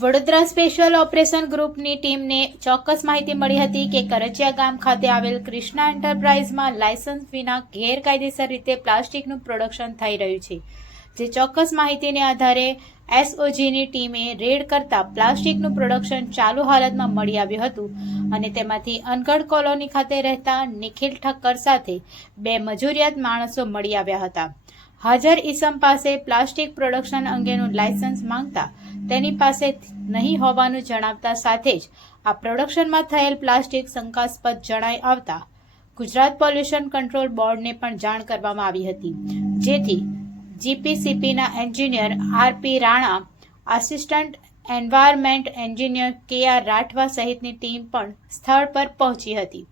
Vadodara special operation ગ્રુપની ટીમને ચોક્કસ માહિતી મળી હતી કે કરજિયા ગામ ખાતે આવેલ કૃષ્ણા એન્ટરપ્રાઇઝમાં લાયસન્સ વિના ગેરકાયદેસર રીતે પ્લાસ્ટિકનું પ્રોડક્શન થઈ રહ્યું છે, જે ચોક્કસ માહિતીને આધારે એસઓજીની ટીમે રેડ કરતા પ્લાસ્ટિકનું પ્રોડક્શન ચાલુ હાલતમાં મળી આવ્યું હતું અને તેમાંથી અનગઢ કોલોની ખાતે રહેતા નિખિલ ઠક્કર સાથે બે મજૂરિયાત માણસો મળી આવ્યા હતા. હાજર ઈસમ પાસે પ્લાસ્ટિક પ્રોડક્શન અંગેનું લાયસન્સ માંગતા તેની પાસે નહીં હોવાનું જણાવતા સાથે જ આ પ્રોડક્શનમાં થયેલ પ્લાસ્ટિક શંકાસ્પદ જણાઈ આવતા ગુજરાત પોલ્યુશન કંટ્રોલ બોર્ડને પણ જાણ કરવામાં આવી હતી. જેથી જીપીસીપીના engineer R P Rana, assistant environment engineer K R Rathwa સહિતની ટીમ પણ સ્થળ પર પહોંચી હતી,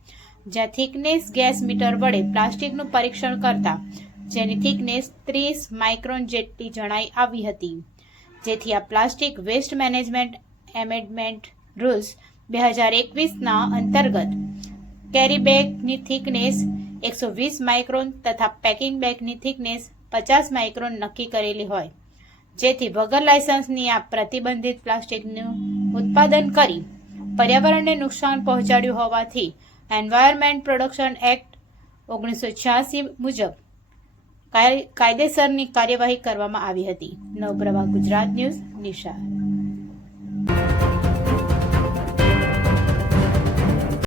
જ્યાં થિકનેસ ગેસ મીટર વડે પ્લાસ્ટિકનું પરીક્ષણ કરતા, જેની થિકનેસ ત્રીસ માઇક્રોન જેટલી જણાઈ આવી હતી. જેથી આ plastic waste management amendment rules બે હજાર એકવીસના અંતર્ગત કેરી બેગની થિકનેસ એકસો વીસ માઇક્રોન તથા પેકિંગ બેગની થિકનેસ પચાસ માઇક્રોન નક્કી કરેલી હોય. જેથી વગર લાયસન્સની આ પ્રતિબંધિત પ્લાસ્ટિકનું ઉત્પાદન કરી પર્યાવરણને નુકસાન પહોંચાડ્યું હોવાથી એન્વાયરમેન્ટ પ્રોડક્શન એક્ટ ઓગણીસો છ્યાસી મુજબ કાયદેસરની કાર્યવાહી કરવામાં આવી હતી. નવપ્રભા ગુજરાત ન્યૂઝ નિશા